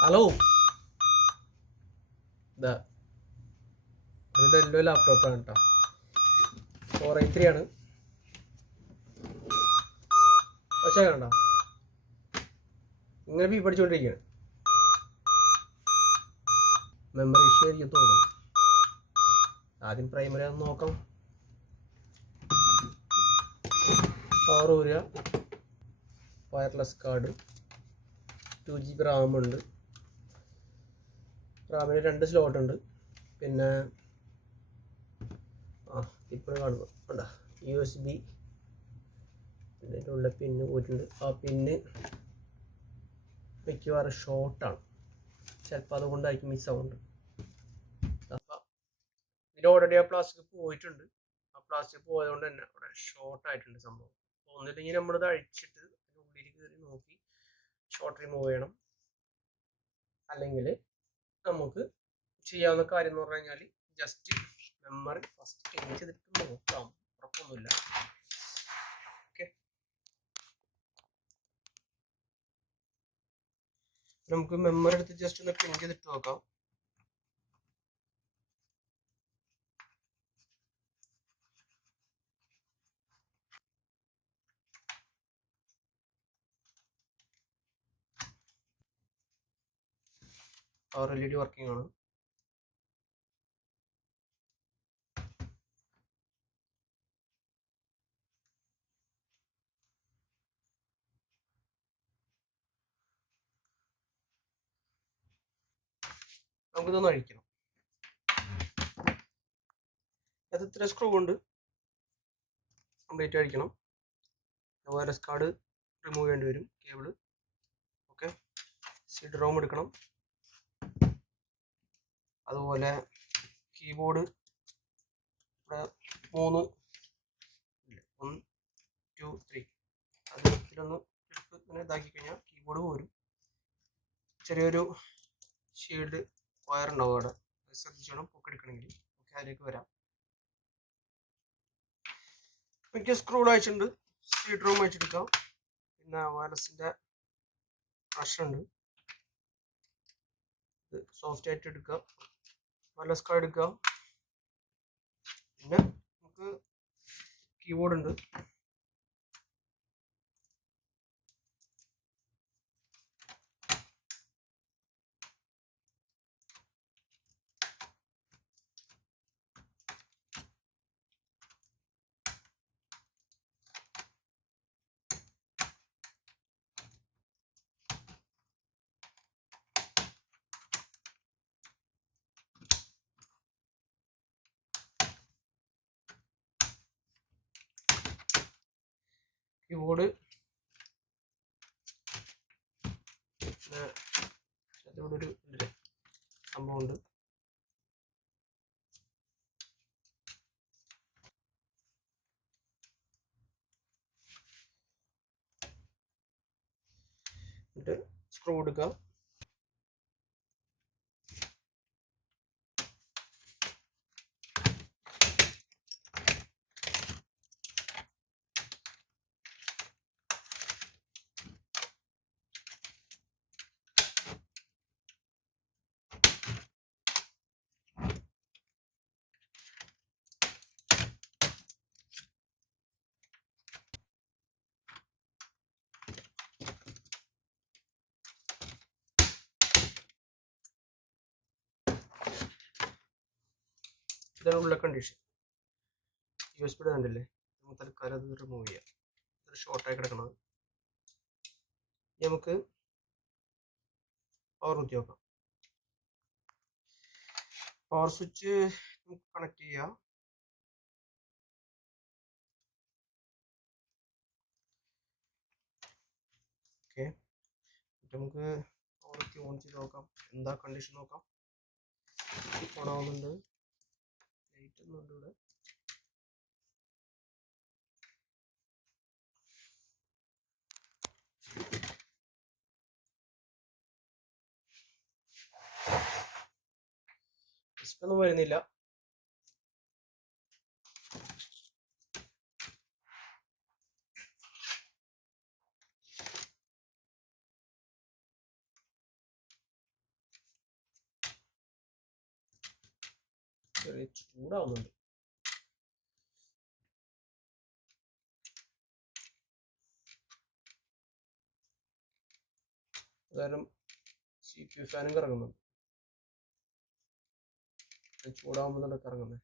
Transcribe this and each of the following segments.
Hello, ഇതാ ഒരു ഡെല്ലോ ലാപ്ടോപ്പാണ് കേട്ടോ. 4i3 ആണ്. പക്ഷേ കണ്ടോ, ഇങ്ങനെ ബി പഠിച്ചുകൊണ്ടിരിക്കുകയാണ്. മെമ്മറി ഇഷ്യൂ ആയിരിക്കും തോന്നുന്നു. ആദ്യം പ്രൈമറി ഒന്ന് നോക്കാം. പവർ ഊരുക, വയർലെസ് കാർഡ്, 2GB റാം ഉണ്ട്. റാമിന് 2 സ്ലോട്ട് ഉണ്ട്. പിന്നെ ഇപ്പോൾ കാണുന്നു കണ്ടോ, USB ഇതിൻ്റെ ഉള്ള പിന്ന് പോയിട്ടുണ്ട്. ആ പിന്ന് മിക്കവാറും ഷോർട്ടാണ്, ചിലപ്പോൾ അതുകൊണ്ടായിരിക്കും മിസ്സാവുന്നുണ്ട്. അപ്പം ഇതിൽ ഓൾറെഡി ആ പ്ലാസ്റ്റിക് പോയിട്ടുണ്ട്. ആ പ്ലാസ്റ്റിക് പോയതുകൊണ്ട് തന്നെ അവിടെ ഷോർട്ടായിട്ടുണ്ട് സംഭവം. ഒന്നില്ലെങ്കിൽ നമ്മളിത് അഴിച്ചിട്ട് ഉള്ളിൽ കയറി നോക്കി ഷോർട്ട് റിമൂവ് ചെയ്യണം. അല്ലെങ്കിൽ നമുക്ക് ചെയ്യാവുന്ന കാര്യം എന്ന് പറഞ്ഞു കഴിഞ്ഞാൽ ജസ്റ്റ് മെമ്മറി ഫസ്റ്റ് ചേഞ്ച് ചെയ്തിട്ട് നോക്കാം. ഉറപ്പൊന്നുമില്ല. ഓക്കെ, നമുക്ക് മെമ്മറി എടുത്ത് ജസ്റ്റ് ഒന്ന് ക്ലീൻ ചെയ്തിട്ട് നോക്കാം. പവർ LED വർക്കിംഗ് ആണ്. നമുക്കിതൊന്ന് അഴിക്കണം. അത് ഇത്ര സ്ക്രൂ ഉണ്ട്, കംപ്ലീറ്റ് അഴിക്കണം. വയർലെസ് കാർഡ് റിമൂവ് ചെയ്യേണ്ടി വരും, കേബിള്. ഓക്കെ, CD ROM എടുക്കണം. അതുപോലെ കീബോർഡ് ഇവിടെ 3 1 2 3 അതിലൊന്ന് ഇങ്ങനെ ഇതാക്കി കഴിഞ്ഞാൽ കീബോർഡ് പോരും. ചെറിയൊരു ഷീൽഡ് വയർ ഉണ്ടാവും അവിടെ, ശ്രദ്ധിച്ചോണം പൊക്കെടുക്കണമെങ്കിൽ. ഓക്കെ, അതിലേക്ക് വരാം. മിക്ക സ്ക്രൂ അയച്ചിട്ടുണ്ട്. CD ROM അയച്ചെടുക്കാം. പിന്നെ വയർലെസിൻ്റെ ബ്രഷ് ഉണ്ട്, ഇത് സോഫ്റ്റ് ആയിട്ട് എടുക്കുക. വയർലെസ് കാർഡ് എടുക്കുക. പിന്നെ നമുക്ക് കീബോർഡ് ഉണ്ട്. കീബോർഡ് അതിലൂടെ ഒരു സംഭവം ഉണ്ട്. എന്നിട്ട് സ്ക്രൂ എടുക്കുക. ഇതാണ് കണ്ടീഷൻ. USB കണ്ടില്ലേ, നമുക്ക് തൽക്കാലം അത് റിമൂവ് ചെയ്യാം. ഇത് ഷോർട്ടായി കിടക്കുന്നത്. നമുക്ക് പവർ കുത്തി നോക്കാം. പവർ സ്വിച്ച് നമുക്ക് കണക്ട് ചെയ്യാം. ഓക്കെ, നമുക്ക് പവർ കുത്തി ഓൺ ചെയ്ത് നോക്കാം. എന്താ കണ്ടീഷൻ നോക്കാം. ഓൺ ആവുന്നുണ്ട്. ലൈറ്റ് ഒന്നുണ്ട് ഇവിടെ. ഒന്നും വരുന്നില്ല. ചെറിയ ചൂടാവുന്നുണ്ട്. കാരണം CPU ഫാനും കറങ്ങുന്നുണ്ട്. ചൂടാവുമ്പോൾ തന്നെ കറങ്ങുന്നത്.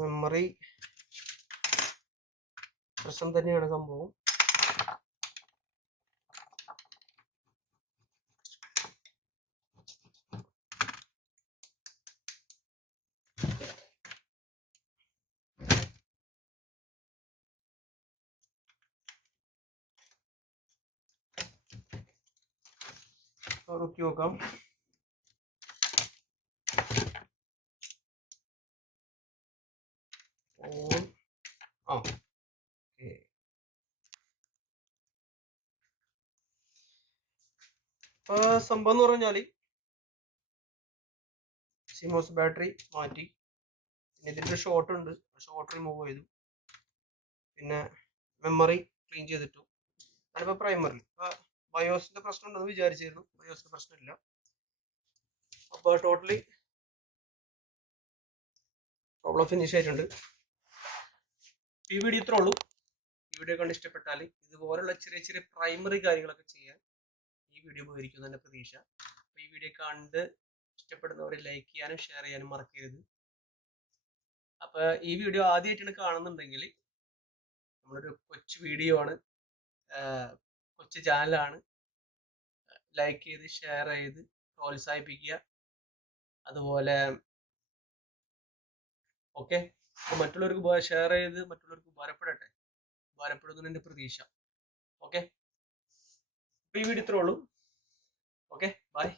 മെമ്മറി പ്രശ്നം തന്നെയാണ് സംഭവം. നോക്കി നോക്കാം. സംഭവം എന്ന് പറഞ്ഞാല് സിമോസ് ബാറ്ററി മാറ്റി, പിന്നെ ഇതിന്റെ ഷോർട്ട് ഉണ്ട്, ഷോർട്ട് റിമൂവ് ചെയ്തു, പിന്നെ മെമ്മറി ക്ലീൻ ചെയ്തിട്ടു. ഞാനിപ്പോ പ്രൈമറിൽ ബയോസിന്റെ പ്രശ്നം ഉണ്ടെന്ന് വിചാരിച്ചിരുന്നു, ബയോസിന്റെ പ്രശ്നമില്ല. അപ്പൊ ടോട്ടലി പ്രോബ്ലം ഫിനിഷ് ആയിട്ടുണ്ട്. ഈ വീഡിയോ ഇത്രേ ഉള്ളൂ. ഈ വീഡിയോ കണ്ട് ഇഷ്ടപ്പെട്ടാൽ ഇതുപോലുള്ള ചെറിയ ചെറിയ പ്രൈമറി കാര്യങ്ങളൊക്കെ ചെയ്യാൻ ഈ വീഡിയോ ഉപകരിക്കും എന്നെ പ്രതീക്ഷ. അപ്പൊ ഈ വീഡിയോ കണ്ട് ഇഷ്ടപ്പെടുന്നവരെ ലൈക്ക് ചെയ്യാനും ഷെയർ ചെയ്യാനും മറക്കരുത്. അപ്പൊ ഈ വീഡിയോ ആദ്യമായിട്ടാണ് കാണുന്നുണ്ടെങ്കിൽ നമ്മളൊരു കൊച്ചു വീഡിയോ ആണ്, കൊച്ചു ചാനലാണ്. ലൈക്ക് ചെയ്ത് ഷെയർ ചെയ്ത് പ്രോത്സാഹിപ്പിക്കുക. അതുപോലെ ഓക്കെ, മറ്റുള്ളവർക്ക് ഷെയർ ചെയ്ത് മറ്റുള്ളവർക്ക് ഉപകാരപ്പെടുന്നതിന് എൻ്റെ പ്രതീക്ഷ. ഓക്കെ, ഈ വീഡിയോ ഇത്രേ ഉള്ളൂ. Okay, by.